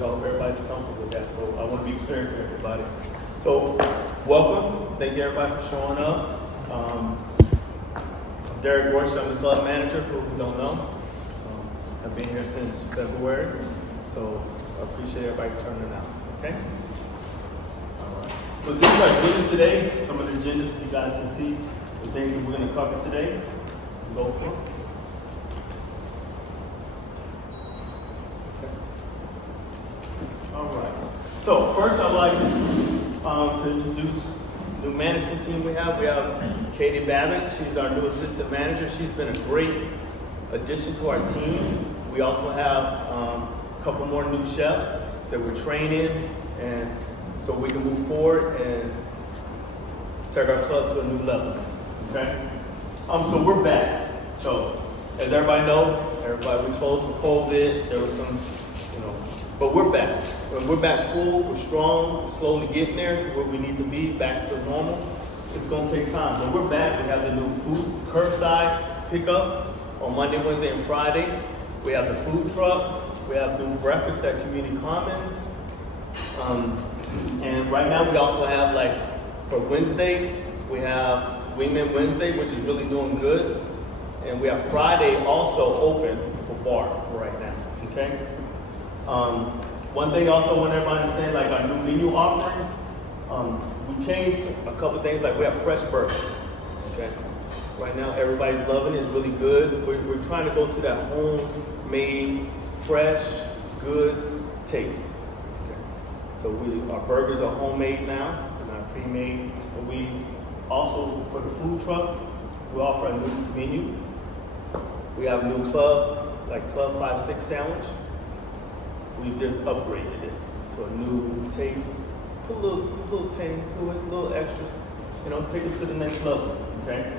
so I hope everybody's comfortable with that. So I want to be clear for everybody. So welcome. Thank you everybody for showing up. I'm Derek Royce. I'm the club manager for who don't know. I've been here since February, so I appreciate everybody turning out. Okay? All right. So this is our agenda today. Some of the agendas you guys can see, the things that we're going to cover today. Go for it. All right. So first, I'd like to introduce the new management team we have. We have Katie Babbitt. She's our new assistant manager. She's been a great addition to our team. We also have a couple more new chefs that we're training, and so we can move forward and take our club to a new level. Okay. So we're back. So as everybody know, we closed for COVID. There was some, but we're back. We're back full, we're strong, we're slowly getting there to where we need to be, back to normal. It's gonna take time, but we're back. We have the new food curbside pickup on Monday, Wednesday, and Friday. We have the food truck. We have new breakfast at Community Commons. And right now we also have, like, for Wednesday, we have Wingman Wednesday, which is really doing good. And we have Friday also open for bar for right now, okay? One thing also I want everybody to understand, like our new menu offerings, we changed a couple things, like we have fresh burger, okay? Right now everybody's loving it, it's really good. We're trying to go to that homemade, fresh, good taste. Okay? So our burgers are homemade now, and not pre-made. And we also, for the food truck, we offer a new menu. We have a new club, like Club 5-6 sandwich. We've just upgraded it to a new taste. Put a little tang to it, a little extras, take us to the next level, okay?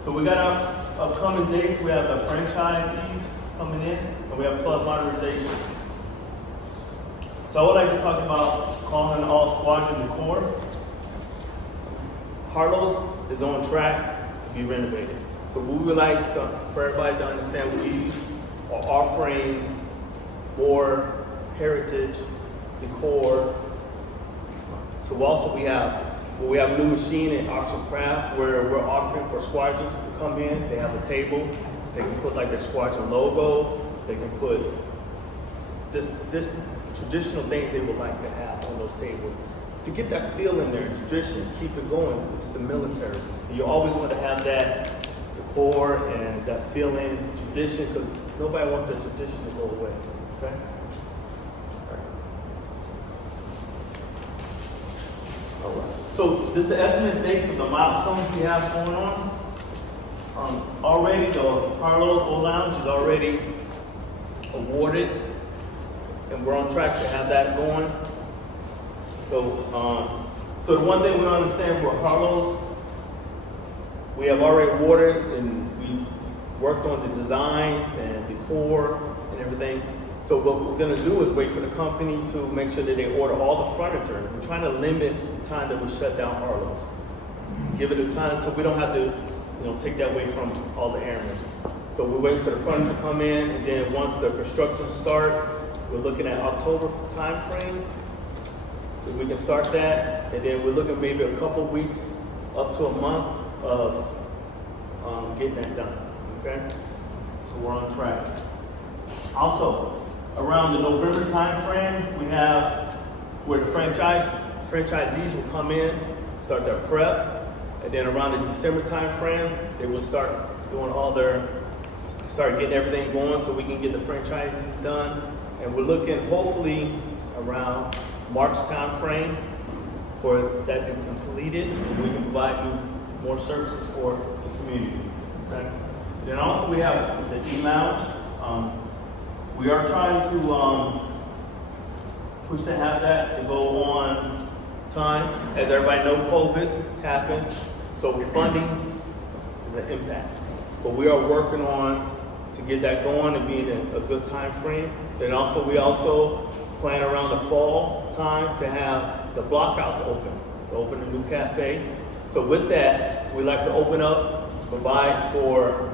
So we got our upcoming dates. We have the franchisees coming in, and we have club modernization. So I would like to talk about calling all squadron decor. Harlow's is on track to be renovated. So we would like for everybody to understand we are offering more heritage decor. So also we have a new machine in Arts and Crafts where we're offering for squadrons to come in. They have a table. They can put like their squadron logo. They can put this traditional things they would like to have on those tables. To get that feel in there, tradition, keep it going. It's the military. And you always want to have that decor and that feeling, tradition, because nobody wants that tradition to go away. Okay? All right. So this is the estimate dates of the milestones we have going on. Already the Harlow's Old Lounge is already awarded, and we're on track to have that going. So, so the one thing we understand for Harlow's, we have already awarded, and we worked on the designs and decor and everything. So what we're gonna do is wait for the company to make sure that they order all the furniture. We're trying to limit the time that we shut down Harlow's. Give it a time so we don't have to, take that away from all the airmen. So we're waiting for the furniture to come in, and then once the construction start, we're looking at October time frame. So we can start that, and then we're looking maybe a couple weeks up to a month of getting that done, okay? So we're on track. Also, around the November time frame, we have where the franchisees will come in, start their prep, and then around the December time frame, they will start doing start getting everything going so we can get the franchisees done. And we're looking hopefully around March time frame for that to be completed, and we can provide more services for the community. Okay? And then also we have the E-Lounge. We are trying to push to have that to go on time. As everybody knows, COVID happened, so funding is an impact. But we are working on to get that going and be in a good time frame. Then also we also plan around the fall time to have the Blockhouse open, to open a new cafe. So with that, we like to open up, provide for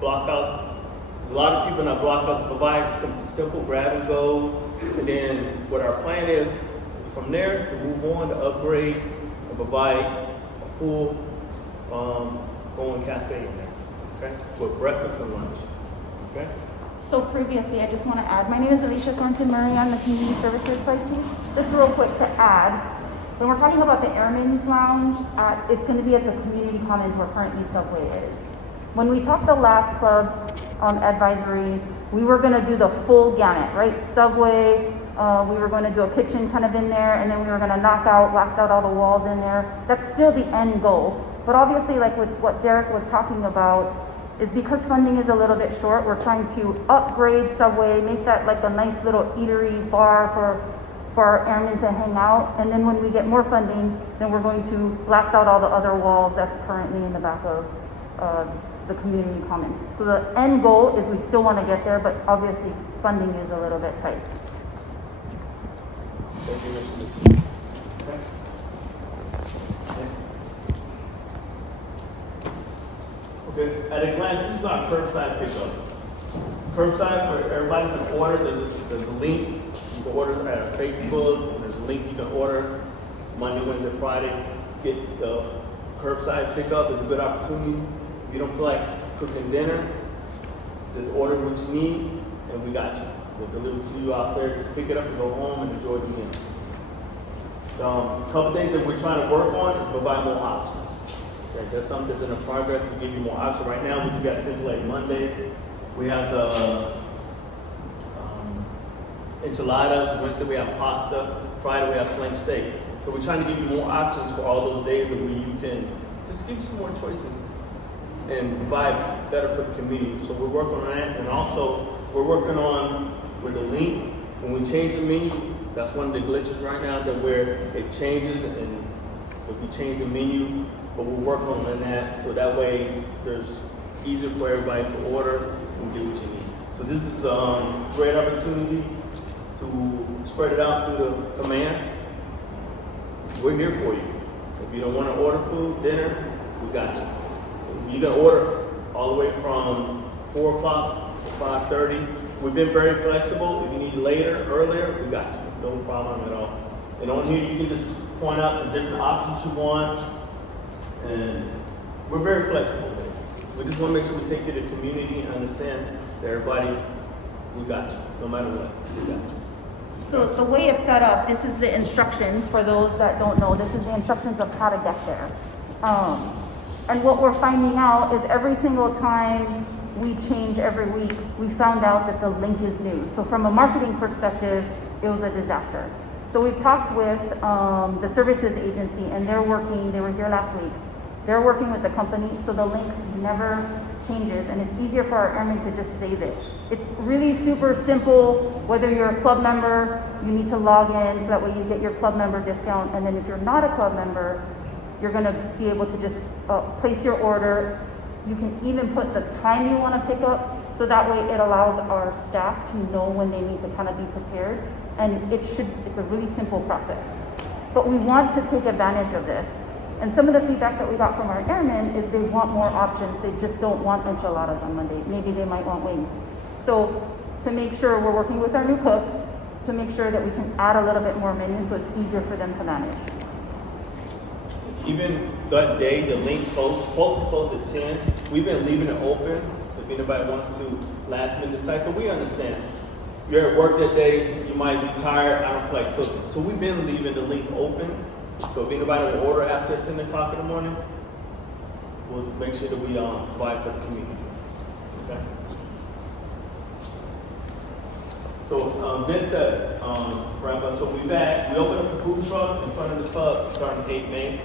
Blockhouse There's a lot of people that block us to provide some simple grab and goes. And then what our plan is from there to move on to upgrade and provide a full going cafe in there, okay? With breakfast and lunch, okay? So previously, I just want to add, my name is Alicia Thornton Murray. I'm the Community Services Flight Chief. Just real quick to add, when we're talking about the Airman's Lounge, it's going to be at the community commons where currently Subway is. When we talked the last club advisory, we were going to do the full gamut, right? Subway, we were going to do a kitchen kind of in there, and then we were going to blast out all the walls in there. That's still the end goal. But obviously, like with what Derek was talking about, is because funding is a little bit short, we're trying to upgrade Subway, make that like a nice little eatery bar for our airmen to hang out. And then when we get more funding, then we're going to blast out all the other walls that's currently in the back of the community commons. So the end goal is we still want to get there, but obviously funding is a little bit tight. Thank you, Mr. Lucy. Okay. Okay, at a glance, this is our curbside pickup. Curbside, where everybody can order, there's a link. You can order at our Facebook. There's a link you can order Monday, Wednesday, Friday. Get the curbside pickup. It's a good opportunity. If you don't feel like cooking dinner, just order what you need, and we got you. We'll deliver to you out there. Just pick it up and go home and enjoy the meal. A couple things that we're trying to work on is provide more options. Okay, that's something that's in the progress. We give you more options. Right now, we just got Simple Egg Monday. We have the enchiladas. Wednesday, we have pasta. Friday, we have flank steak. So we're trying to give you more options for all those days that you can just give you some more choices and provide better for the community. So we're working on that. And also, we're working on with the link. When we change the menu, that's one of the glitches right now, that where it changes, and if you change the menu, but we're working on that so that way there's easier for everybody to order and get what you need. So this is a great opportunity to spread it out through the command. We're here for you. If you don't want to order food, dinner, we got you. You can order all the way from 4 o'clock to 5:30. We've been very flexible. If you need later, earlier, we got you. No problem at all. And on here, you can just point out the different options you want. And we're very flexible. We just want to make sure we take care of the community and understand that everybody, we got you. No matter what, we got you. So the way it's set up, this is the instructions for those that don't know. This is the instructions of how to get there. And what we're finding out is every single time we change every week, we found out that the link is new. So from a marketing perspective, it was a disaster. So we've talked with the services agency, and they were here last week. They're working with the company, so the link never changes, and it's easier for our airmen to just save it. It's really super simple. Whether you're a club member, you need to log in so that way you get your club member discount. And then if you're not a club member, you're gonna be able to just place your order. You can even put the time you wanna pick up, so that way it allows our staff to know when they need to kind of be prepared. And it's a really simple process. But we want to take advantage of this. And some of the feedback that we got from our airmen is they want more options. They just don't want enchiladas on Monday. Maybe they might want wings. So to make sure we're working with our new cooks to make sure that we can add a little bit more menu so it's easier for them to manage. Even that day, the link supposed to close at 10. We've been leaving it open if anybody wants to last minute decide, but we understand. You're at work that day, you might be tired, I don't feel like cooking. So we've been leaving the link open. So if anybody will order after 10 o'clock in the morning, we'll make sure that we provide for the community. Okay? So Vince, that wrap up. So we opened up the food truck in front of the club starting 8 May.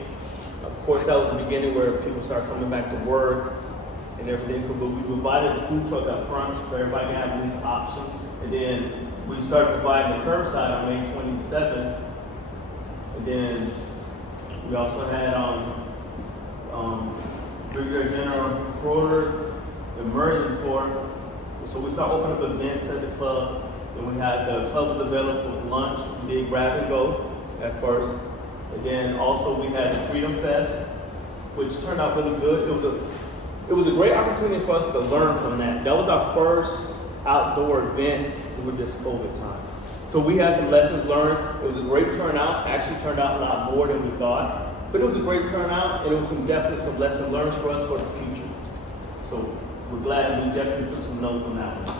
Of course, that was the beginning where people start coming back to work and everything. So we provided the food truck up front so everybody can have at least option. And then we started providing the curbside on May 27th. And then we also had Brigadier General Schroeder, the immersion tour. So we started opening up events at the club. And we had the club was available for lunch. We did grab and go at first. And then also we had the Freedom Fest, which turned out really good. It it was a great opportunity for us to learn from that. That was our first outdoor event through this COVID time. So we had some lessons learned. It was a great turnout. Actually turned out a lot more than we thought. But it was a great turnout, and it was definitely some lessons learned for us for the future. So we're glad we definitely took some notes on that one.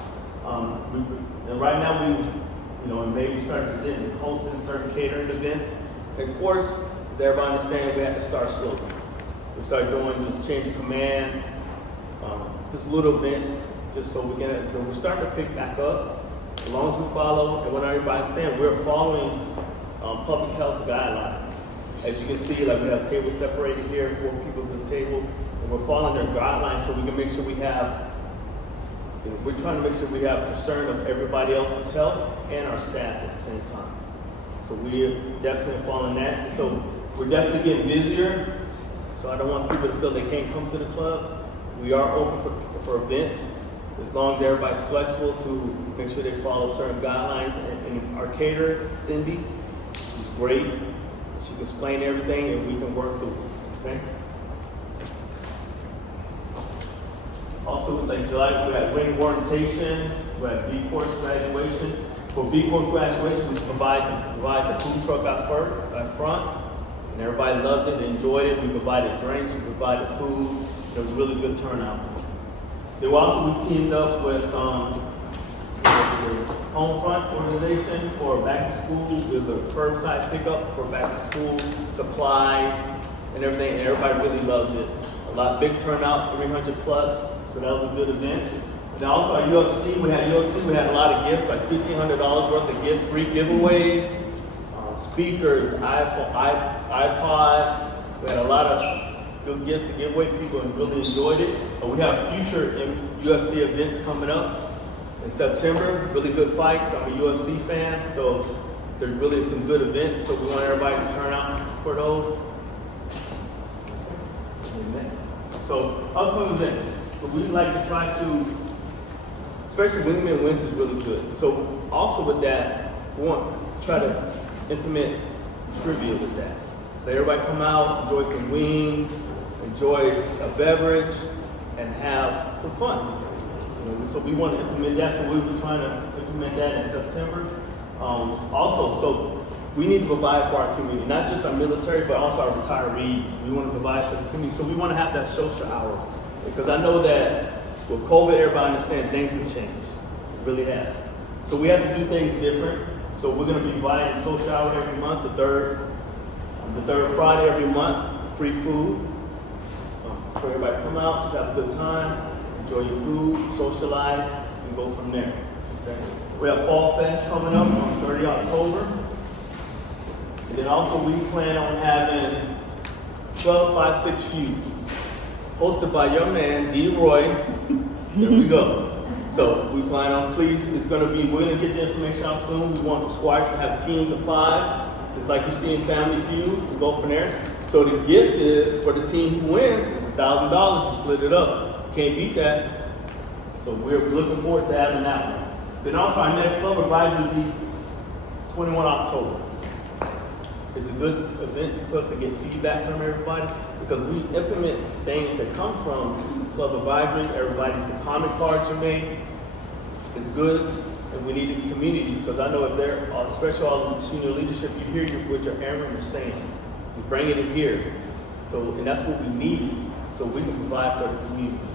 And right now in May we started presenting, hosting certain catering events. And of course, as everybody understands, we had to start slowly. We started doing just changing commands, just little events, just so we're starting to pick back up. As long as we follow, and when everybody understands, we're following public health guidelines. As you can see, like we have tables separated here, 4 people to the table, and we're following their guidelines so we can make sure we have, we're trying to make sure we have concern of everybody else's health and our staff at the same time. So we're definitely following that. So we're definitely getting busier. So I don't want people to feel they can't come to the club. We are open for events, as long as everybody's flexible to make sure they follow certain guidelines. And our caterer, Cindy, she's great. She can explain everything and we can work through it, okay? Also, like July, we had wedding orientation, we had B course graduation. For B course graduation, we provide the food truck out front, and everybody loved it, they enjoyed it. We provided drinks, we provided food. It was a really good turnout. Then we teamed up with the Homefront organization for back to school. There's a curbside pickup for back to school supplies and everything, and everybody really loved it. Big turnout, 300 plus, so that was a good event. And also our UFC, we had a lot of gifts, like $1,500 worth of free giveaways, speakers, iPods. We had a lot of good gifts to give away. People really enjoyed it. We have future UFC events coming up in September. Really good fights. I'm a UFC fan, so there's really some good events. So we want everybody to turn out for those. So upcoming events. So we like to try to, especially Wingman Wins is really good. So also with that, we want to try to implement trivia with that. So everybody come out, enjoy some wings, enjoy a beverage, and have some fun. So we want to implement that. So we'll be trying to implement that in September. So we need to provide for our community, not just our military, but also our retirees. We want to provide for the community. So we want to have that social hour. Because I know that with COVID, everybody understands things have changed. It really has. So we have to do things different. So we're going to be providing a social hour every month, the third Friday every month, free food. So everybody come out, just have a good time, enjoy your food, socialize, and go from there. Okay? We have Fall Fest coming up on 30 October. And then also we plan on having 12-5-6 Feud, hosted by your man, D. Roy. There we go. So we plan on, we're going to get the information out soon. We want the squads to have teams of 5, just like you see in Family Feud. We'll go from there. So the gift is, for the team who wins, it's $1,000. You split it up. Can't beat that. So we're looking forward to having that one. Then also our next club advisory will be 21 October. It's a good event for us to get feedback from everybody, because we implement things that come from club advisory. Everybody's the comment cards are made. It's good, and we need a community, because I know if they're, especially all the senior leadership, you hear what your airmen are saying. You bring it in here. So, and that's what we need, so we can provide for the community.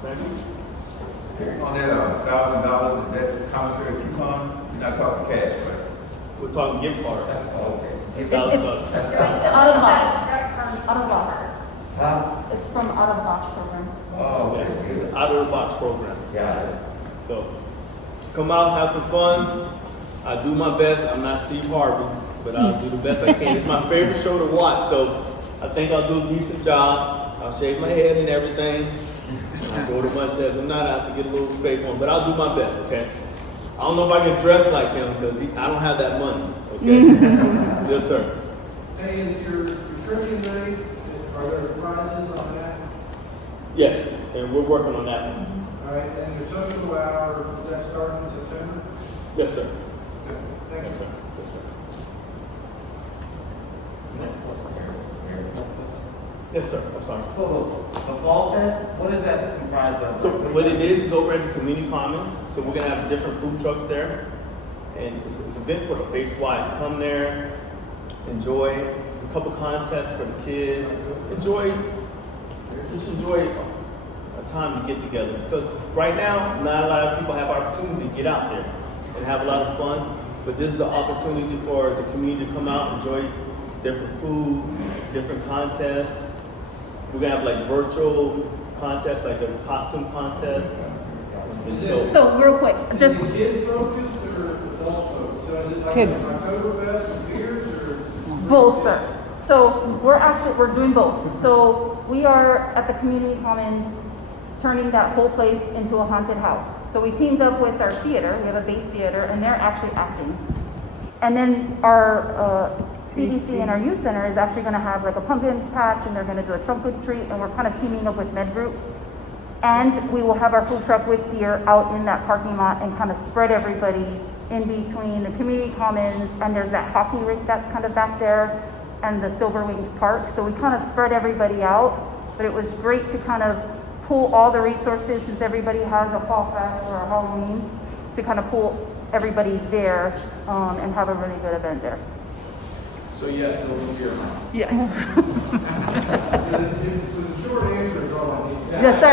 Thank you. On that $1,000, that commissary coupon, you're not talking cash, right? We're talking gift cards. Okay. $1,000. Out of box. Huh? It's from out of box program. Oh, Yeah, okay. it's an out of the box program. Yeah. So come out, have some fun. I do my best. I'm not Steve Harvey, but I'll do the best I can. It's my favorite show to watch, so I think I'll do a decent job. I'll shave my head and everything. I'll go to mustache. I'm not out to get a little fake one, but I'll do my best, okay? I don't know if I can dress like him, because I don't have that money, okay? Yes, sir. Hey, is your trivia day, are there prizes on that? Yes, and we're working on that one. All right, and your social hour, is that starting in September? Yes, sir. Good. Thank you. Yes, sir. Yes, sir. Next. Yes, sir, I'm sorry. So the Fall Fest, what is that comprised of? So what it is over at the community commons. So we're gonna have different food trucks there, and it's an event for the base wide. Come there, enjoy a couple contests for the kids. Just enjoy a time to get together. Because right now, not a lot of people have opportunity to get out there and have a lot of fun. But this is an opportunity for the community to come out, enjoy different food, different contests. We're gonna have like virtual contests, like a costume contest. And So real quick, just, Is it kid focused or adult focused? So is it like Kid. an Oktoberfest with beers or? both, sir. So we're doing both. So we are at the community commons turning that whole place into a haunted house. So we teamed up with our theater, we have a base theater, and they're actually acting. And then our CDC and our youth center is actually gonna have like a pumpkin patch, and they're gonna do a trunk or treat, and we're kind of teaming up with Med Group. And we will have our food truck with beer out in that parking lot and kind of spread everybody in between the community commons, and there's that hockey rink that's kind of back there, and the Silver Wings Park. So we kind of spread everybody out, but it was great to kind of pull all the resources, since everybody has a Fall Fest or a Halloween, to kind of pull everybody there and have a really good event there. So yes, there will be around. Yeah. It was a short answer, is all I need. Yes, sir.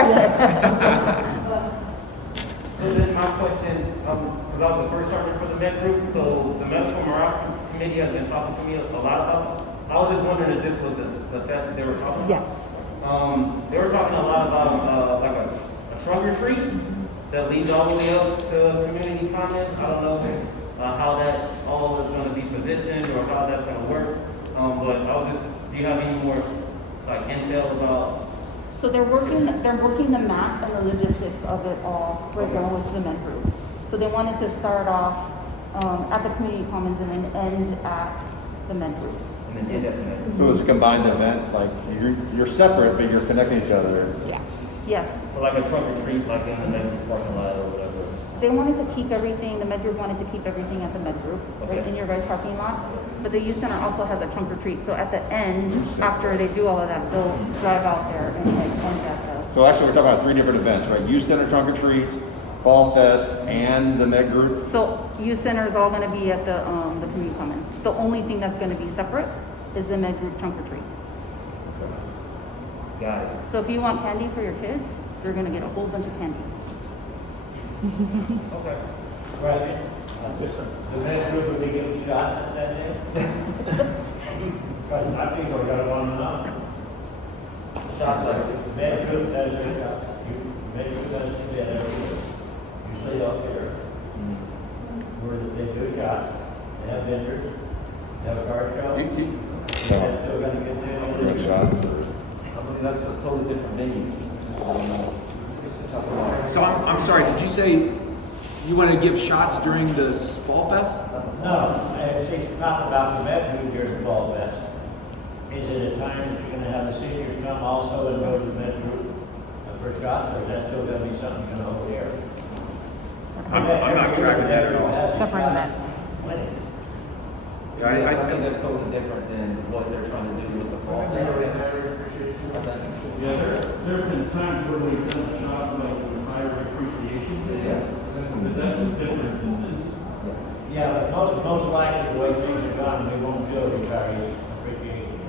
So then my question, because I was the first sergeant for the Met Group, so the Medical Morale Committee has been talking to me a lot about. I was just wondering if this was the fest that they were talking about. Yes. They were talking a lot about like a trunk or treat that leads all the way up to community comments. I don't know how that all is going to be positioned or how that's going to work. But I was just, do you have any more like intel about? So they're working the map and the logistics of it all right now with the Med Group. So they wanted to start off at the community commons and then end at the Med Group. And then indefinite. So it's a combined event, like you're separate, but you're connecting each other. Yeah. Yes. For like a trunk or treat, like in the next parking lot or whatever. They wanted to keep everything, the Med Group wanted to keep everything at the Med Group, right Okay. in your guys' parking lot. But the youth center also has a trunk or treat. So at the end, after they do all of that, they'll drive out there and like end at the. So actually, we're talking about 3 different events, right? Youth Center Trunk or Treat, Fall Fest, and the Med Group. So youth center is all gonna be at the community commons. The only thing that's gonna be separate is the Med Group trunk or treat. Got it. So if you want candy for your kids, you're gonna get a whole bunch of candy. Okay. Right. Yes, sir. The next group will be giving shots at that day? Because my people are gonna want to know. Shots like The next group does their shot. You, the next group does it every year. Usually up here. Where they do shots, they have vendors, they have a car show. They're still gonna get Real there. shots. I believe that's a totally different venue. So I'm sorry, did you say you want to give shots during the Fall Fest? No, she's talking about the bedroom during the Fall Fest. Is it a time that you're gonna have the seniors come also and go to the bedroom for shots, or is that still gonna be something you're gonna hold here? I'm not tracking that at all. Separating that. Plenty. Yeah, I think that's totally different than what they're trying to do with the fall. Yeah, there have been times where we've done shots like the fire appreciation day, but that's different than this. Yeah, but most likely the way things are gone, we won't do a retiree appreciation.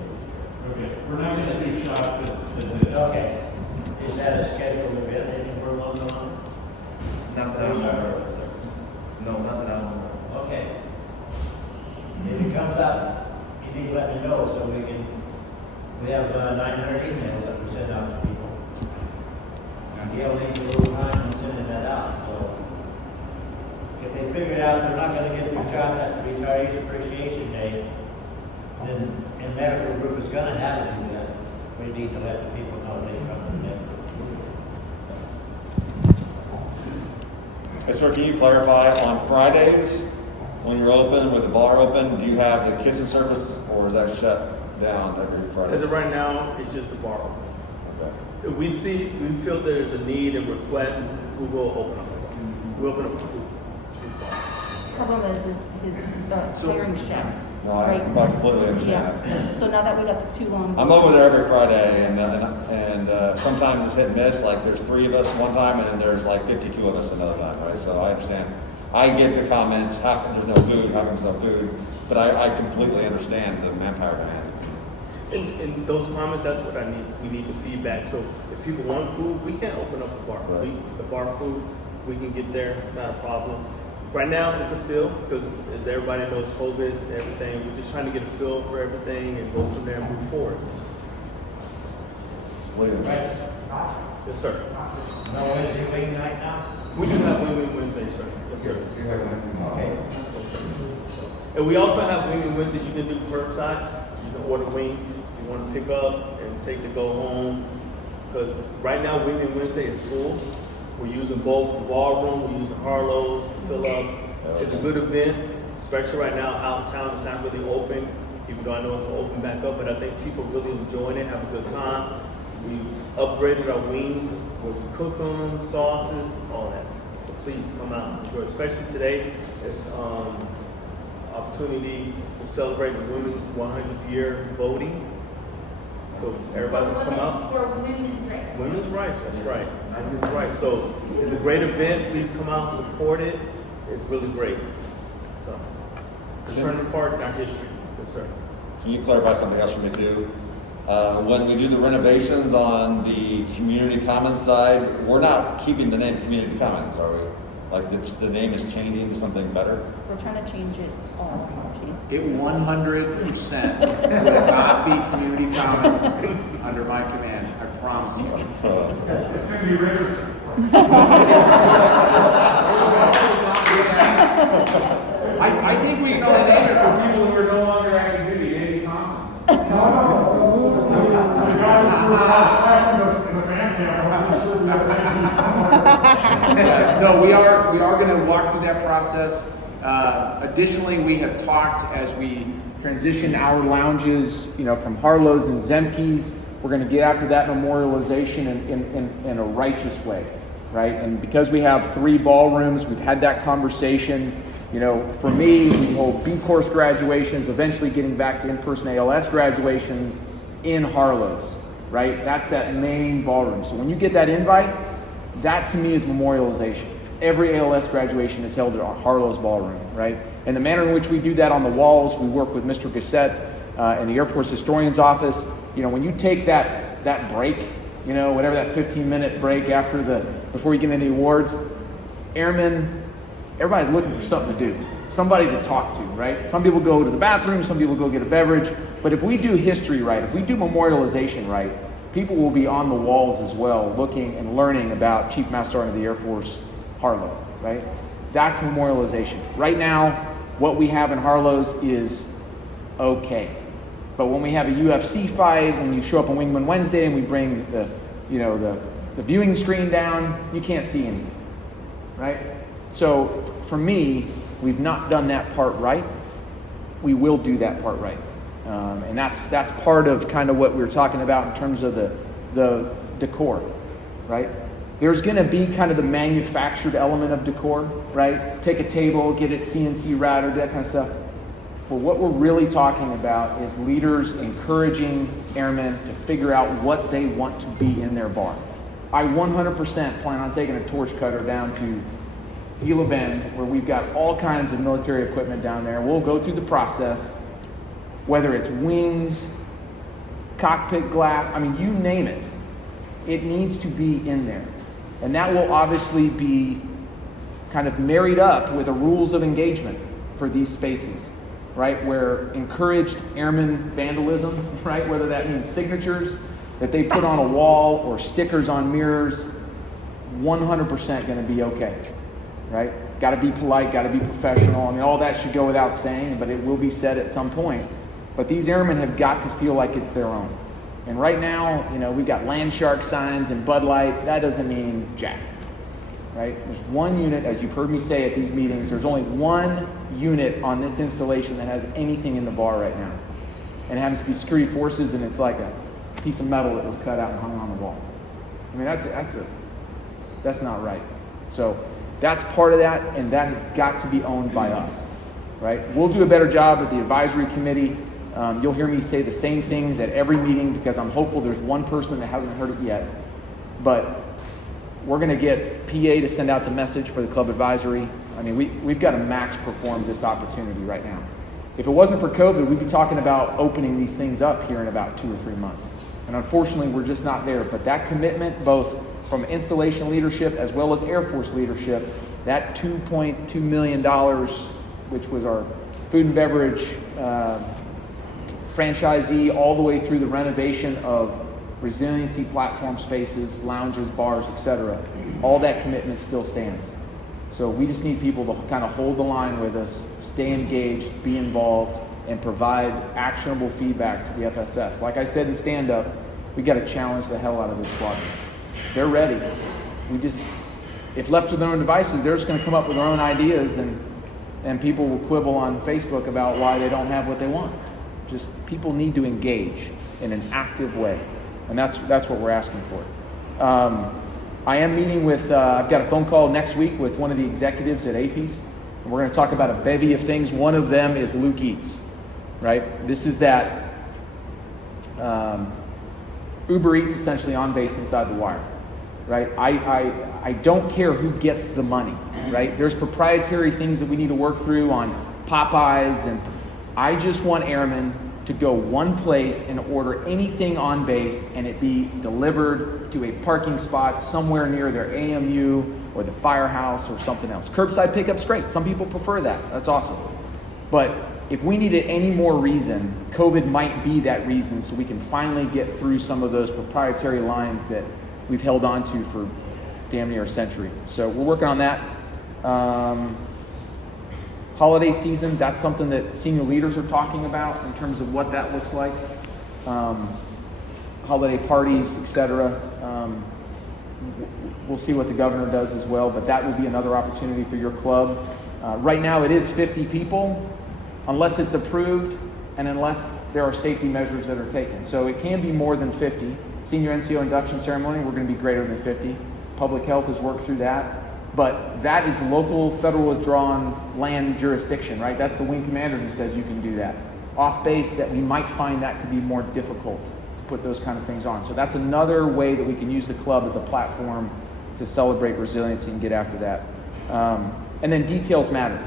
Okay, we're not gonna do shots at this. Okay. Is that a scheduled event anywhere along the line? Not that I'm aware of, sir. No, not that I'm aware of. Okay. If it comes up, you need to let me know so we can, we have 900 emails that we send out to people. Gail needs a little time in sending that out, so. If they figure out they're not gonna get their shots at the retirees appreciation day, then, and medical group is gonna have to do that, we need to let the people know they come to medical. Hey, sir, can you clarify, on Fridays, when you're open, with the bar open, do you have the kitchen service, or is that shut down every Friday? As of right now, it's just a bar. Okay. If we feel there's a need and request, we will open up. We open up the food bar. problem is hiring chefs. No, I completely understand. Yeah, so now that we got the 2 long. I'm over there every Friday, and sometimes it's hit and miss. Like there's 3 of us one time, and then there's like 52 of us another time, right? So I understand. I get the comments. How come there's no food? How come there's no food? But I completely understand the manpower demand. In those comments, that's what I need. We need the feedback. So if people want food, we can't open up a bar. Right. The bar food, we can get there, not a problem. Right now, it's a feel because, as everybody knows, COVID and everything. We're just trying to get a feel for everything and go from there and move forward. What do you think? Yes, sir. No Wednesday waiting night now? We do have Wing Wednesday, sir. Yes, sir. You have one tomorrow. Okay. And we also have Wing Wednesday. You can do curbside. You can order wings. You want to pick up and take to go home. Because right now, Wing Wednesday is full. We're using both the ballroom. We're using Harlow's to fill up. It's a good event, especially right now. Out in town, it's not really open. Even though I know it's going to open back up, but I think people really enjoying it, have a good time. We upgraded our wings where we cook them, sauces, all that. So please come out and enjoy. Especially today, it's opportunity to celebrate the women's 100th year voting. So everybody's gonna come out. For women's rights. Women's rights, that's right. Women's rights. So it's a great event. Please come out, support it. It's really great. So it's a turning part in our history. Yes, sir. Can you clarify something else for me too? When we do the renovations on the community commons side, we're not keeping the name community commons, are we? Like the name is changing to something better? We're trying to change it all, Archie. It 100% will not be community commons under my command. I promise you. It's gonna be Richardson. I think we can only name it for people who are no longer active duty, Andy Thompson. The guy who was in the fan camera, I'm sure we have maybe somewhere. Yes, no, we are going to walk through that process. Additionally, we have talked as we transition our lounges, from Harlow's and Zemke's. We're going to get after that memorialization in a righteous way, right? And because we have 3 ballrooms, we've had that conversation. For me, we hold B course graduations, eventually getting back to in-person ALS graduations in Harlow's, right? That's that main ballroom. So when you get that invite, that to me is memorialization. Every ALS graduation is held at our Harlow's ballroom, right? And the manner in which we do that on the walls, we work with Mr. Gassett in the Air Force Historian's office. When you take that break, whatever that 15-minute break before you get any awards, airmen, everybody's looking for something to do, somebody to talk to, right? Some people go to the bathroom, some people go get a beverage, but if we do history right, if we do memorialization right, people will be on the walls as well, looking and learning about Chief Master Sergeant of the Air Force Harlow, right? That's memorialization. Right now, what we have in Harlow's is okay. But when we have a UFC fight, when you show up on Wingman Wednesday and we bring the viewing screen down, you can't see anything, right? So for me, we've not done that part right. We will do that part right. And that's part of kind of what we were talking about in terms of the decor, right? There's going to be kind of the manufactured element of decor, right? Take a table, get it CNC routed, that kind of stuff. But what we're really talking about is leaders encouraging airmen to figure out what they want to be in their bar. I 100% plan on taking a torch cutter down to Gila Bend, where we've got all kinds of military equipment down there. We'll go through the process, whether it's wings, cockpit glass, you name it. It needs to be in there. And that will obviously be kind of married up with the rules of engagement for these spaces, right? Where encouraged airman vandalism, right? Whether that means signatures that they put on a wall or stickers on mirrors, 100% going to be okay, right? Got to be polite, got to be professional. All that should go without saying, but it will be said at some point. But these airmen have got to feel like it's their own. And right now, we've got Land Shark signs and Bud Light. That doesn't mean jack, right? There's one unit, as you've heard me say at these meetings, there's only one unit on this installation that has anything in the bar right now. And it happens to be security forces, and it's like a piece of metal that was cut out and hung on the wall. That's not right. So That's part of that, and that has got to be owned by us, right? We'll do a better job at the advisory committee. You'll hear me say the same things at every meeting because I'm hopeful there's one person that hasn't heard it yet. But we're going to get PA to send out the message for the club advisory. I mean, we've got to max perform this opportunity right now. If it wasn't for COVID, we'd be talking about opening these things up here in about 2 or 3 months. And unfortunately, we're just not there. But that commitment, both from installation leadership as well as Air Force leadership, that $2.2 million, which was our food and beverage franchisee, all the way through the renovation of resiliency platform spaces, lounges, bars, etc. All that commitment still stands. So we just need people to kind of hold the line with us, stay engaged, be involved, and provide actionable feedback to the FSS. Like I said in stand-up, we got to challenge the hell out of this squadron. They're ready. If left to their own devices, they're just going to come up with their own ideas, and people will quibble on Facebook about why they don't have what they want. Just people need to engage in an active way, and that's what we're asking for. I am meeting with, I've got a phone call next week with one of the executives at AAFES, and we're going to talk about a bevy of things. One of them is Luke Eats, right? This is that Uber Eats essentially on base inside the wire, right? I don't care who gets the money, right? There's proprietary things that we need to work through on Popeyes, and I just want airmen to go one place and order anything on base and it be delivered to a parking spot somewhere near their AMU or the firehouse or something else. Curbside pickup's great. Some people prefer that. That's awesome. But if we needed any more reason, COVID might be that reason, so we can finally get through some of those proprietary lines that we've held on to for damn near a century. So we're working on that. Holiday season, that's something that senior leaders are talking about in terms of what that looks like. Holiday parties, etc. We'll see what the governor does as well, but that will be another opportunity for your club. Right now it is 50 people, unless it's approved and unless there are safety measures that are taken. So it can be more than 50. Senior NCO induction ceremony, we're going to be greater than 50. Public health has worked through that. But that is local federal withdrawn land jurisdiction, right? That's the wing commander who says you can do that. Off base, that we might find that to be more difficult to put those kind of things on. So that's another way that we can use the club as a platform to celebrate resiliency and get after that. And then details matter,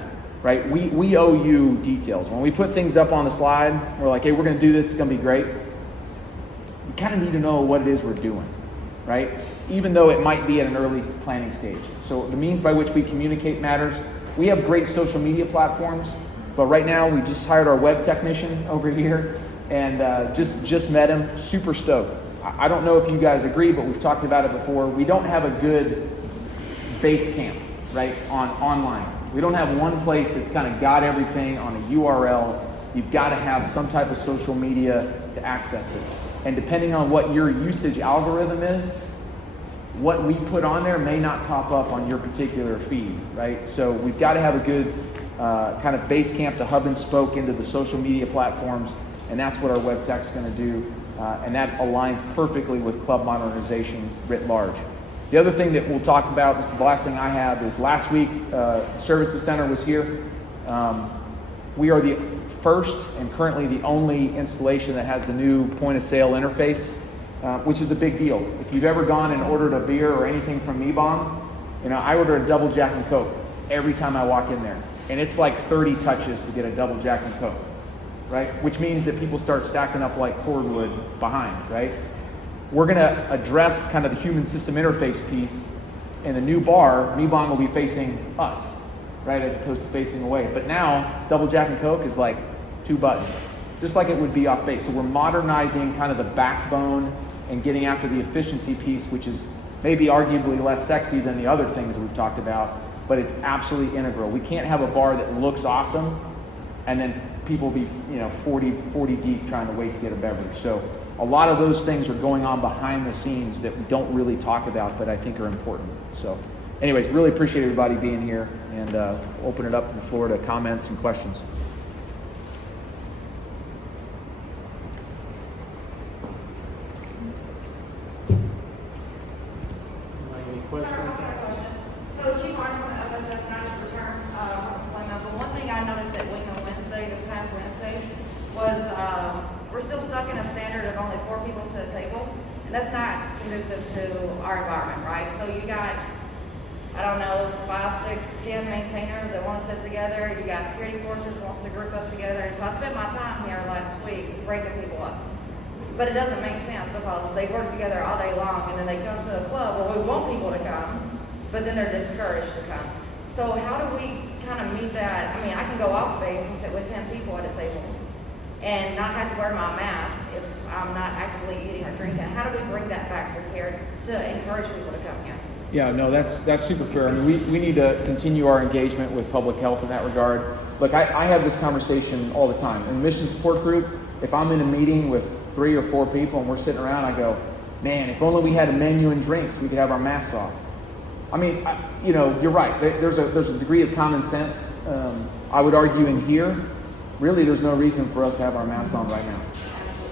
right? We owe you details. When we put things up on the slide, we're like, hey, we're going to do this, it's going to be great. We kind of need to know what it is we're doing, right? Even though it might be at an early planning stage. So the means by which we communicate matters. We have great social media platforms, but right now we just hired our web technician over here and just met him, super stoked. I don't know if you guys agree, but we've talked about it before. We don't have a good base camp, right, online. We don't have one place that's kind of got everything on a URL. You've got to have some type of social media to access it. And depending on what your usage algorithm is, what we put on there may not pop up on your particular feed, right? So we've got to have a good kind of base camp to hub and spoke into the social media platforms, and that's what our web tech's going to do, and that aligns perfectly with club modernization writ large. The other thing that we'll talk about, this is the last thing I have, is last week, Services Center was here. We are the first and currently the only installation that has the new point of sale interface, which is a big deal. If you've ever gone and ordered a beer or anything from Mebong, I order a double Jack and Coke every time I walk in there. And it's like 30 touches to get a double Jack and Coke, right? Which means that people start stacking up like cordwood behind, right? We're gonna address kind of the human system interface piece. In the new bar, Mebong will be facing us, right? As opposed to facing away. But now, double Jack and Coke is like 2 buttons, just like it would be off base. So we're modernizing kind of the backbone and getting after the efficiency piece, which is maybe arguably less sexy than the other things that we've talked about, but it's absolutely integral. We can't have a bar that looks awesome and then people be 40 deep trying to wait to get a beverage. So a lot of those things are going on behind the scenes that we don't really talk about, but I think are important. So anyways, really appreciate everybody being here, and open it up to the floor to comments and questions. Any questions? So Chief Martin from the was, we're still stuck in a standard of only 4 people to a table, and that's not conducive to our environment, right? So you got, I don't know, 5, 6, 10 maintainers that want to sit together. You got security forces wants to group us together. And so I spent my time here last week breaking people up. But it doesn't make sense because they work together all day long and then they come to a club where we want people to come, but then they're discouraged to come. So how do we kind of meet that? I mean, I can go off base and sit with 10 people at a table and not have to wear my mask if I'm not actively eating or drinking. How do we bring that back to here to encourage people to come here? Yeah, no, that's super fair. I mean, we need to continue our engagement with public health in that regard. Look, I have this conversation all the time. In the mission support group, if I'm in a meeting with 3 or 4 people and we're sitting around, I go, man, if only we had a menu and drinks, we could have our masks off. I mean, you know, you're right. There's a degree of common sense. I would argue in here, really, there's no reason for us to have our masks on right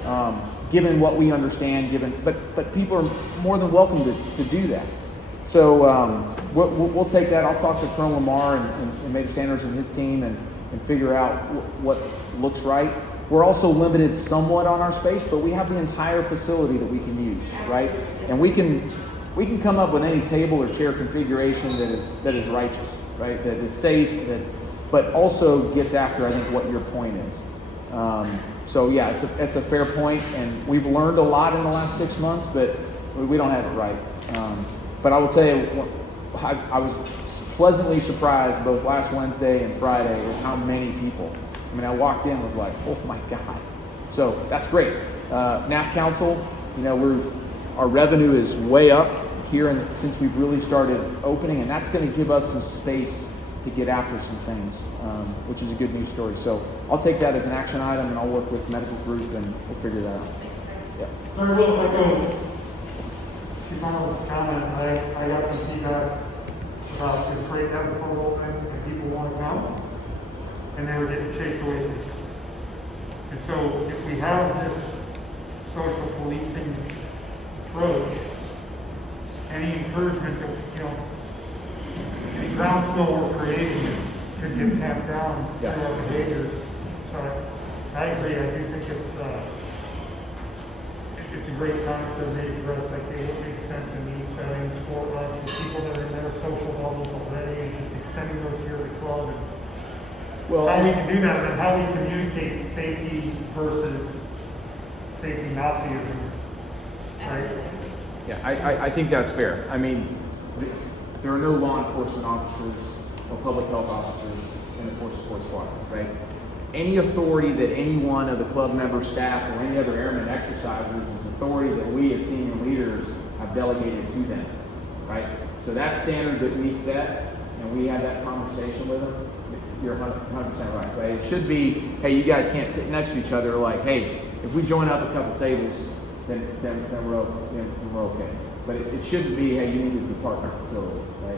now. Given what we understand, but people are more than welcome to do that. So we'll take that. I'll talk to Colonel Lamar and Major Sanders and his team and figure out what looks right. We're also limited somewhat on our space, but we have the entire facility that we can use, right? And we can come up with any table or chair configuration that is righteous, right? That is safe, but also gets after, I think, what your point is. So yeah, it's a fair point, and we've learned a lot in the last 6 months, but we don't have it right. But I will tell you, I was pleasantly surprised both last Wednesday and Friday with how many people. I mean, I walked in and was like, oh my God. So that's great. NAF Council, you know, our revenue is way up here since we've really started opening, and that's going to give us some space to get after some things, which is a good news story. So I'll take that as an action item, and I'll work with medical group, and we'll figure that out. Yeah. Sorry, Will, if I go, Chief Arnold's comment, I got some feedback about this great Davenport open, and people want to come, and they were getting chased away from it. And so if we have this social policing approach, any encouragement that, you know, any groundswell we're creating could get tamped down through our behaviors. So I agree. I do think it's a great time to maybe address like what makes sense in these settings for us, with people that are in their social bubbles already, and just extending those here at the club. And Well, how we can do that, and how we communicate safety versus safety Nazism, right? Yeah, I think that's fair. I mean, there are no law enforcement officers or public health officers in the Force Support Squad, right? Any authority that any one of the club member, staff, or any other airman exercises is authority that we as senior leaders have delegated to them, right? So that standard that we set, and we had that conversation with them, you're 100% right? It should be, hey, you guys can't sit next to each other. Like, hey, if we join up a couple tables, then we're okay. But it shouldn't be, hey, you need to depart our facility, right?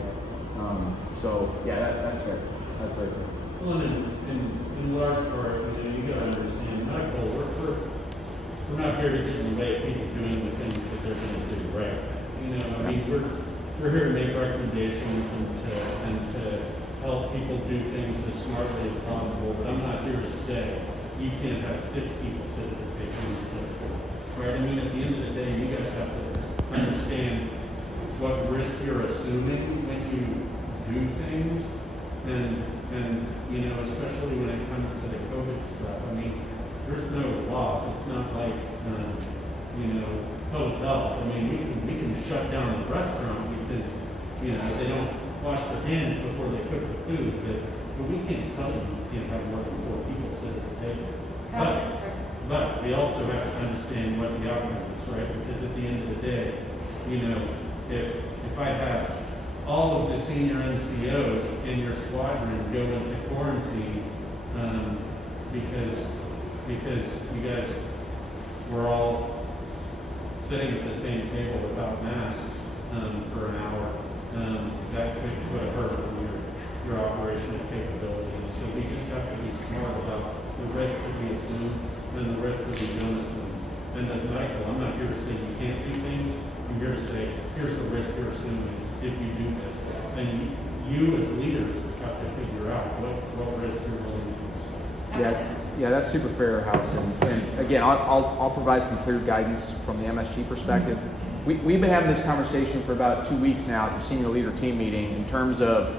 So yeah, that's fair. That's very fair. Well, in large part, you gotta understand, medical, we're not here to get in the way of people doing the things that they're gonna do, right? You know, I mean, we're here to make recommendations and to help people do things as smartly as possible, but I'm not here to say you can't have 6 people sit at the table instead of 4, right? I mean, at the end of the day, you guys have to understand what risk you're assuming when you do things, and you know, especially when it comes to the COVID stuff. I mean, there's no loss. It's not like you know, public health. I mean, we can shut down the restaurant because you know they don't wash their hands before they cook the food, but we can't tell you can't have more than 4 people sit at the table. But we also have to understand what the outcome is, right? Because at the end of the day, you know, if I have all of the senior NCOs in your squadron go into quarantine because you guys were all sitting at the same table without masks for an hour, that could put a hurt on your operational capability. And so we just have to be smart about the risk that we assume and the risk that we don't assume. And as medical, I'm not here to say you can't do things. I'm here to say, here's the risk you're assuming if you do this. And you as leaders have to figure out what risk you're willing to assume. Yeah, Yeah, that's super fair, House. And again, I'll provide some clear guidance from the MSG perspective. We've been having this conversation for about 2 weeks now at the senior leader team meeting in terms of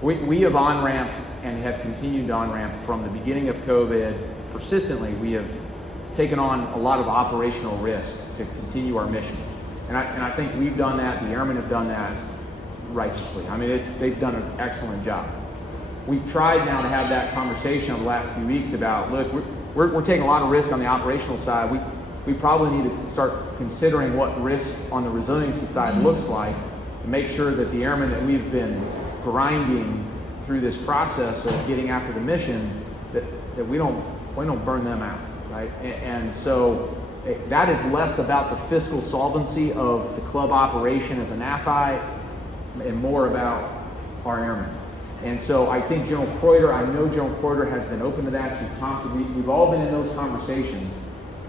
we have on-ramped and have continued to on-ramp from the beginning of COVID persistently. We have taken on a lot of operational risk to continue our mission. And I think we've done that, the airmen have done that righteously. I mean, they've done an excellent job. We've tried now to have that conversation over the last few weeks about, look, we're taking a lot of risk on the operational side. We probably need to start considering what risk on the resiliency side looks like to make sure that the airmen that we've been grinding through this process of getting after the mission, that we don't burn them out, right? And so that is less about the fiscal solvency of the club operation as an AFI and more about our airmen. And so I think General Croyder, I know General Croyder has been open to that. Chief Thompson, we've all been in those conversations.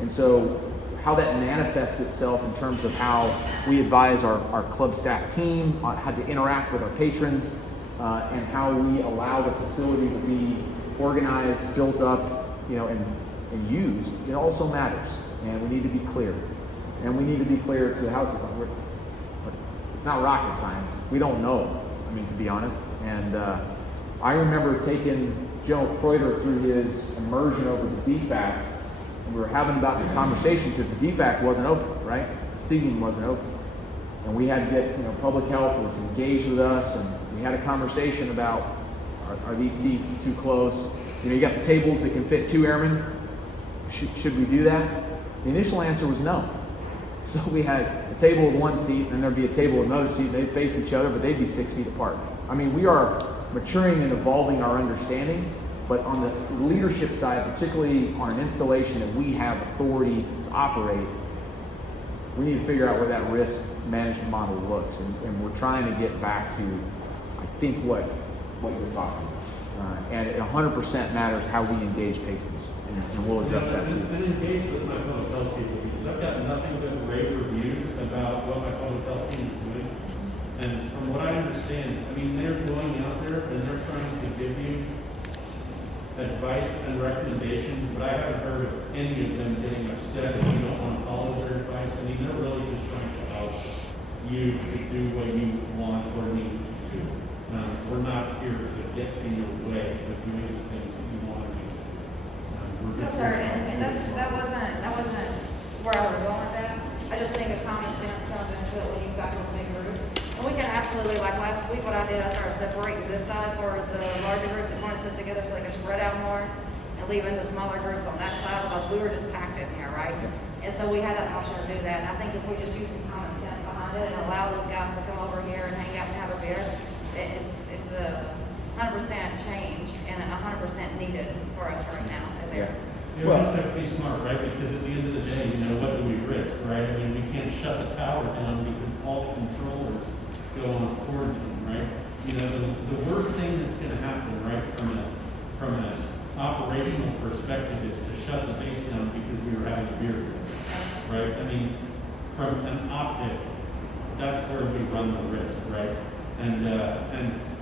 And so how that manifests itself in terms of how we advise our club staff team on how to interact with our patrons and how we allow the facility to be organized, built up, and used, it also matters. And we need to be clear. And we need to be clear to the House Department. It's not rocket science. We don't know. I mean, to be honest. And I remember taking General Croyder through his immersion over the DFAC, and we were having about the conversation because the DFAC wasn't open, right? The seating wasn't open. And we had to get, public health was engaged with us, and we had a conversation about, are these seats too close? You got the tables that can fit 2 airmen. Should we do that? The initial answer was no. So we had a table with 1 seat, and there'd be a table with another seat, and they'd face each other, but they'd be 6 feet apart. I mean, we are maturing and evolving our understanding, but on the leadership side, particularly on an installation that we have authority to operate, we need to figure out where that risk management model looks, and we're trying to get back to, I think, what you're talking about. And it 100% matters how we engage patrons, and we'll address that too. And engage with my public health people, because I've got nothing but rave reviews about what my public health team is doing. And from what I understand, I mean, they're going out there and they're trying to give you advice and recommendations, but I haven't heard of any of them getting upset if you don't want to follow their advice. I mean, they're really just trying to help you to do what you want or need to do. We're not here to get in your way of doing the things that you want to do. We're No, just sir, here to and that wasn't where I was going with that. I just think if common sense comes into it when you've got those big groups. And we can absolutely, like last week, what I did, I started separating this side for the larger groups that want to sit together so they can spread out more, and leaving the smaller groups on that side because we were just packed in here, right? And so we had that option to do that. And I think if we just use some common sense behind it and allow those guys to come over here and hang out and have a beer, it's a 100% change and 100% needed for us right now as air. You just have to be smart, right? Because at the end of the day, what do we risk, right? I mean, we can't shut the tower down because all the controllers go on quarantine, right? The worst thing that's going to happen, right, from an operational perspective is to shut the base down because we were having a beer group, right? I mean, from an optic, that's where we run the risk, right? And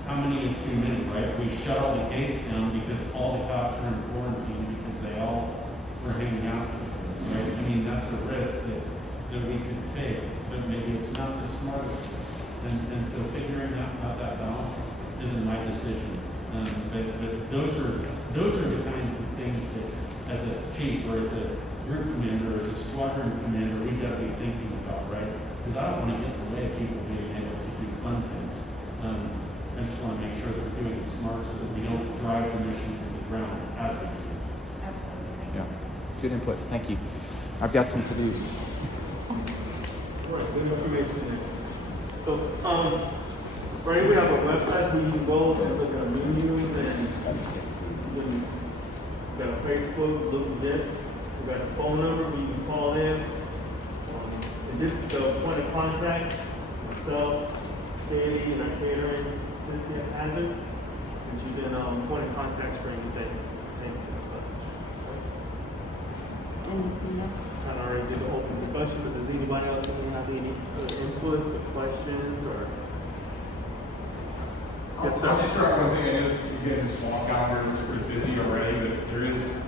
how many is too many, right? We shut all the gates down because all the cops are in quarantine because they all were hanging out with us, right? I mean, that's a risk that we could take, but maybe it's not the smartest. And so figuring out that balance isn't my decision. But those are the kinds of things that, as a chief or as a group commander, or as a squadron commander, we've got to be thinking about, right? Because I don't want to get in the way of people being able to do fun things. I just want to make sure that we're doing it smart so that we don't drive the mission to the ground as we do. Absolutely. Yeah, good input. Thank you. I've got some to-dos. Right, good information there. So, right, we have a website where you can go and look at menus, and we got a Facebook, look events. We got a phone number where you can call in. And this is the point of contact. Myself, Katie, and our catering, Cynthia Hazard, and you've been point of contact for anything pertaining to the club. I already did the open discussion, but does anybody else have any other inputs or questions or? I'll just start one thing. I know you guys' walk hours are pretty busy already, but there is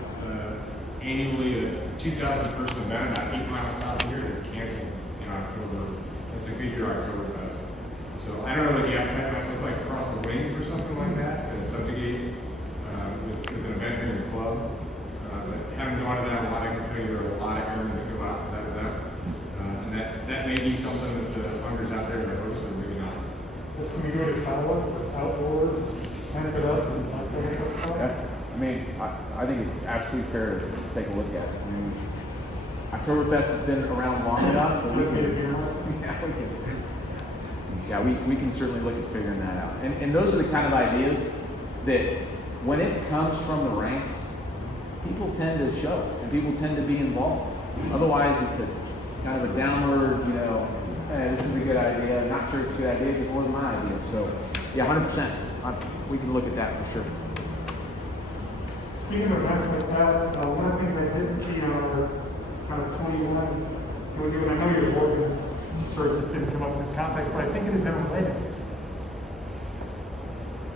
2,000 person event about 8 miles south of here that's canceled in October. It's a Goodyear Oktoberfest. So I don't know what the appetite might look like across the wing for something like that to subjugate with an event in your club. But having gone to that a lot, I can tell you there are a lot of airmen that go out for that event. And that may be something that the hunters out there are host, or maybe not. Well, can we go to Kiowa with outdoors, tent it up and like that? Yeah, I mean, I think it's absolutely fair to take a look at. I mean, Oktoberfest has been around long enough. But we can certainly look at figuring that out. And those are the kind of ideas that when it comes from the ranks, people tend to show and people tend to be involved. Otherwise, it's a kind of a downward, hey, this is a good idea. Not sure it's a good idea, but it wasn't my idea. So, yeah, 100%. We can look at that for sure. Speaking of events like that, one of the things I didn't see on our kind of 21, was I know your ordinance sort of just didn't come up in this context, but I think it is unrelated.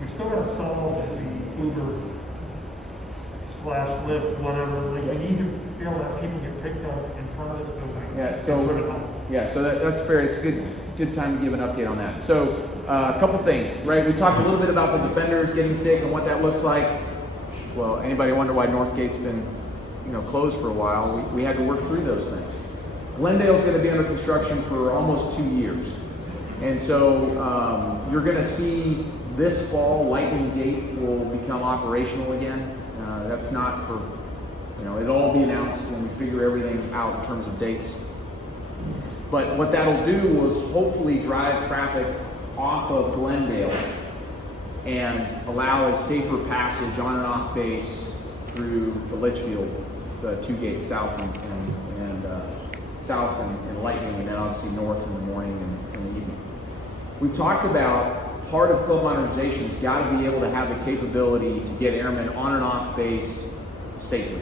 We've still got to solve the Uber / Lyft, whatever. Like, we need to be able to have people get picked up in front of this building. So that's fair. It's a good time to give an update on that. So a couple things, right? We talked a little bit about the defenders getting sick and what that looks like. Well, anybody wonder why Northgate's been closed for a while? We had to work through those things. Glendale's going to be under construction for almost 2 years. And so you're going to see this fall, Lightning Gate will become operational again. That's not for, it'll all be announced when we figure everything out in terms of dates. But what that'll do is hopefully drive traffic off of Glendale and allow a safer passage on and off base through the Litchfield, the 2 gates south and south and Lightning, and then obviously north in the morning and the evening. We've talked about part of club modernization has got to be able to have the capability to get airmen on and off base safely,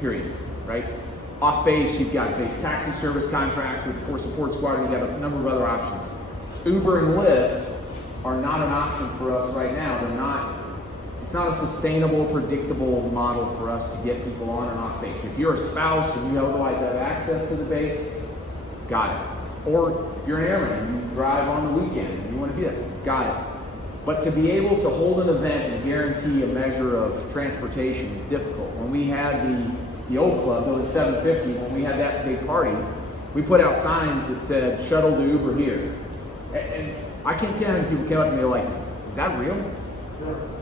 period, right? Off base, you've got base taxi service contracts with Force Support Squadron, you've got a number of other options. Uber and Lyft are not an option for us right now. It's not a sustainable, predictable model for us to get people on and off base. If you're a spouse and you otherwise have access to the base, got it. Or if you're an airman and you drive on the weekend and you want to do that, got it. But to be able to hold an event and guarantee a measure of transportation is difficult. When we had the old club, Village 750, when we had that big party, we put out signs that said, shuttle to Uber here. And I can't tell how many people came up to me like, is that real?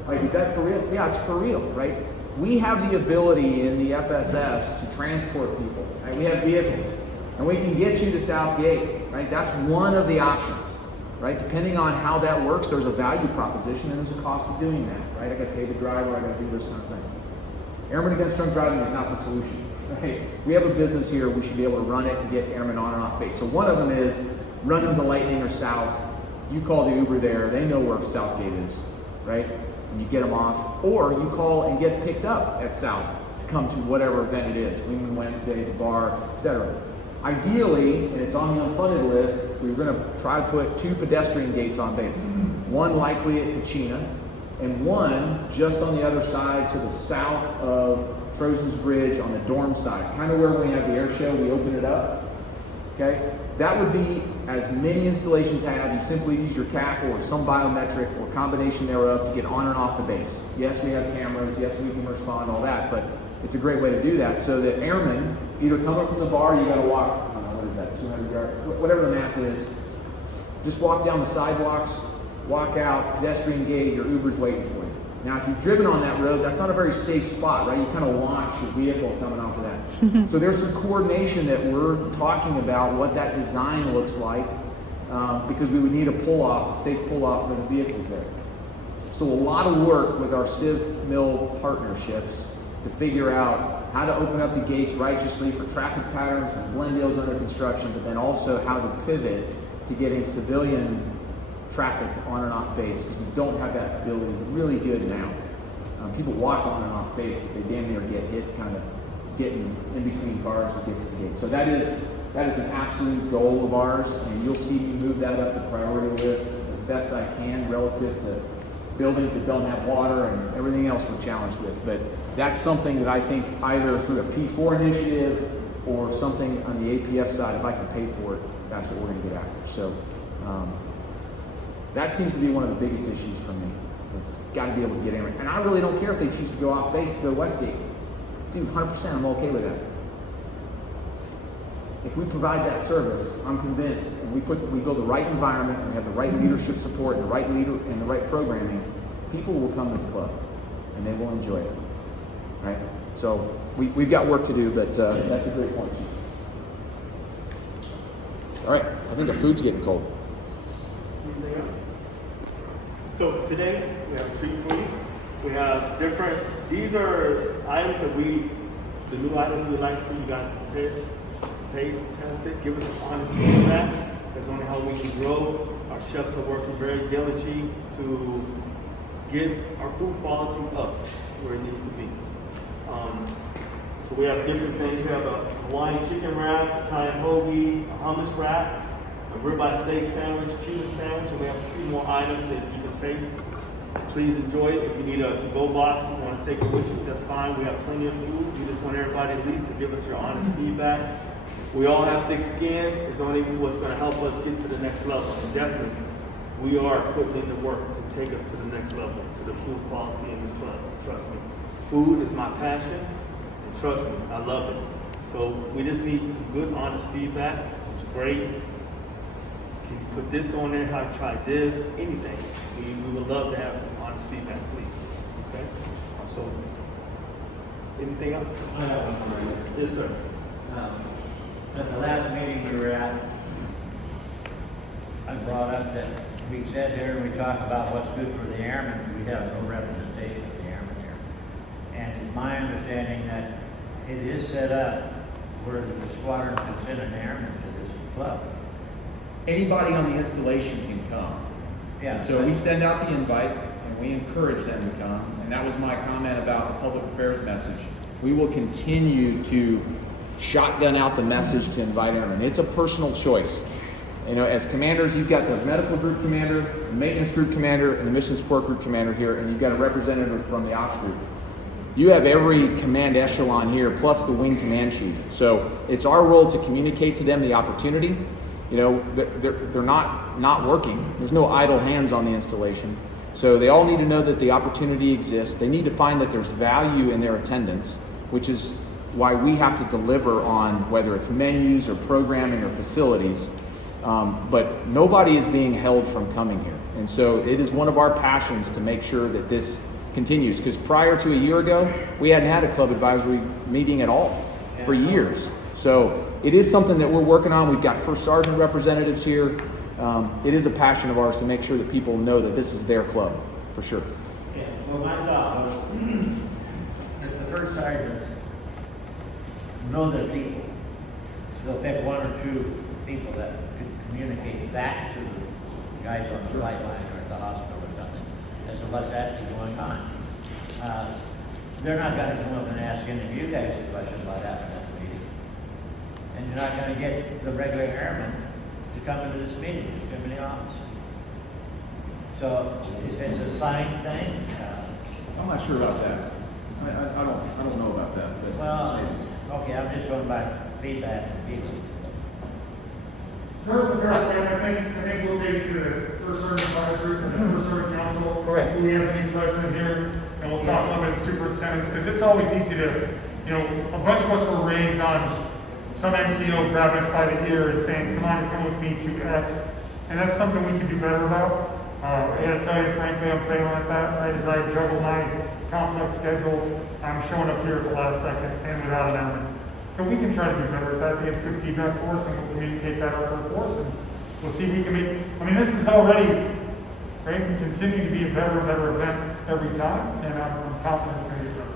Like, is that for real? Yeah, it's for real, right? We have the ability in the FSS to transport people, right? We have vehicles, and we can get you to South Gate, right? That's one of the options, right? Depending on how that works, there's a value proposition and there's a cost of doing that, right? I got to pay the driver, I got to do this kind of thing. Airmen against drunk driving is not the solution, right? We have a business here, we should be able to run it and get airmen on and off base. So one of them is running to Lightning or South. You call the Uber there, they know where Southgate is, right? And you get them off, or you call and get picked up at South to come to whatever event it is, Wingman Wednesday, the bar, etc. Ideally, and it's on the unfunded list, we're going to try to put 2 pedestrian gates on base. One likely at Kachina, and one just on the other side to the south of Trojan's Bridge on the dorm side, kind of where we have the air show, we open it up, okay? That would be, as many installations have, you simply use your CAP or some biometric or combination thereof to get on and off the base. Yes, we have cameras, yes, we can respond, all that, but it's a great way to do that so that airmen, either coming from the bar, you got to walk, I don't know, what is that, 200 yards, whatever the math is, just walk down the sidewalks, walk out, pedestrian gate, your Uber's waiting for you. Now, if you've driven on that road, that's not a very safe spot, right? You kind of launch your vehicle coming off of that. So there's some coordination that we're talking about, what that design looks like, because we would need a pull-off, a safe pull-off for the vehicles there. So a lot of work with our Civ Mill partnerships to figure out how to open up the gates righteously for traffic patterns when Glendale's under construction, but then also how to pivot to getting civilian traffic on and off base, because we don't have that ability really good now. People walk on and off base, but they damn near get hit kind of getting in between cars to get to the gate. So that is an absolute goal of ours, and you'll see me move that up the priority list as best I can relative to buildings that don't have water and everything else we're challenged with. But that's something that I think either through a P4 initiative or something on the APF side, if I can pay for it, that's what we're gonna get after. So that seems to be one of the biggest issues for me. It's gotta be able to get in. And I really don't care if they choose to go off base to go Westgate. Dude, 100%, I'm okay with that. If we provide that service, I'm convinced, and we build the right environment, and we have the right leadership support, and the right leader, and the right programming, people will come to the club, and they will enjoy it, right? So we've got work to do, but that's a great point. All right, I think the food's getting cold. So today, we have a treat for you. We have these are items that the new items we'd like for you guys to taste, test it, give us an honest feedback. That's only how we can grow. Our chefs are working very diligently to get our food quality up where it needs to be. So we have different things. We have a Hawaiian chicken wrap, Italian hoagie, a hummus wrap, a ribeye steak sandwich, Cuban sandwich, and we have a few more items that you can taste. Please enjoy it. If you need a to-go box, you want to take it with you, that's fine. We have plenty of food. We just want everybody at least to give us your honest feedback. We all have thick skin. It's only what's going to help us get to the next level. And definitely, we are putting in the work to take us to the next level, to the food quality in this club. Trust me. Food is my passion, and trust me, I love it. So we just need some good, honest feedback. It's great. Can you put this on there? How you try this? Anything. We would love to have honest feedback, please. Okay? So, anything else? I have one more. Yes, sir. At the last meeting we were at, I brought up that we sat there and we talked about what's good for the airmen. We have no representation of the airmen here. And it's my understanding that it is set up where the squadron can send an airman to this club. Anybody on the installation can come. Yeah. So we send out the invite and we encourage them to come. And that was my comment about the public affairs message. We will continue to shotgun out the message to invite airmen. It's a personal choice. You know, as commanders, you've got the medical group commander, the maintenance group commander, and the mission support group commander here, and you've got a representative from the ops group. You have every command echelon here, plus the wing command chief. So it's our role to communicate to them the opportunity. You know, they're not working. There's no idle hands on the installation. So they all need to know that the opportunity exists. They need to find that there's value in their attendance, which is why we have to deliver on whether it's menus or programming or facilities. But nobody is being held from coming here. And so it is one of our passions to make sure that this continues. Because prior to a year ago, we hadn't had a club advisory meeting at all for years. So it is something that we're working on. We've got first sergeant representatives here. It is a passion of ours to make sure that people know that this is their club, for sure. Yeah, well, my thought was that the first sergeants know their people. They'll pick one or two people that could communicate back to the guys on the flight line or at the hospital or something as to what's actually going on. They're not going to come up and ask any of you guys a question about that at the meeting. And you're not going to get the regular airmen to come into this meeting, to come in the office. So if it's a signed thing, I'm not sure about that. I don't know about that. But well, okay, I'm just going by feedback and feelings. First, I think we'll take it to the first sergeant fire group and the first sergeant council. Correct. We have any president here, and we'll talk a little bit to superintendents, because it's always easy to, you know, a bunch of us were raised on some NCO grabbing us by the ear and saying, come on, come with me to X. And that's something we can do better about. I gotta tell you, frankly, I'm failing at that. As I juggle my complex schedule, I'm showing up here at the last second and without an airman. So we can try to do better at that. I think it's good feedback for us, and we'll communicate that out to the force, and we'll see if we can make, I mean, this is already, right, we continue to be a better and better event every time, and I'm confident it's gonna get better.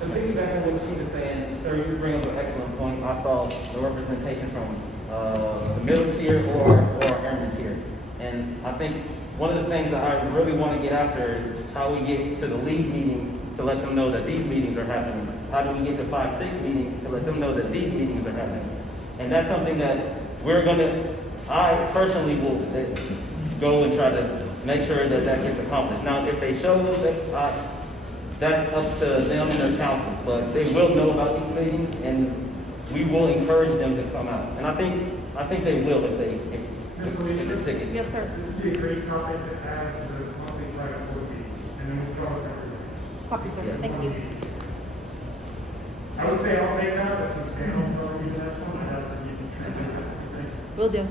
To piggyback on what she was saying, sir, you bring up an excellent point. I saw the representation from the middle tier or airman tier. And I think one of the things that I really want to get after is how we get to the league meetings to let them know that these meetings are happening. How do we get to 5-6 meetings to let them know that these meetings are happening? And that's something that I personally will go and try to make sure that that gets accomplished. Now, if they show that, that's up to them and their councils, but they will know about these meetings, and we will encourage them to come out. And I think they will if they, Ms. if Alicia? the tickets. Yes, sir. This would be a great topic to add to the monthly private board meetings, and then we'll cover everything. Copy, sir. Yes. Thank you. I would say I'll take that, but since Dan will probably be the next one, I'd ask that you take it. Will do.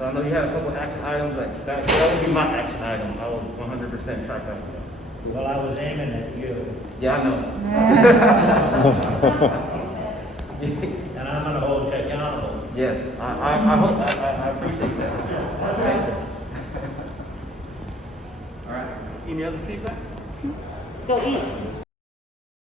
So I know you had a couple action items, like that would be my action item. I will 100% track that. Well, I was aiming at you, Yeah, I know. and I'm gonna hold you accountable. Yes, I hope, I appreciate that. Thank you. All right. Any other feedback? Go eat.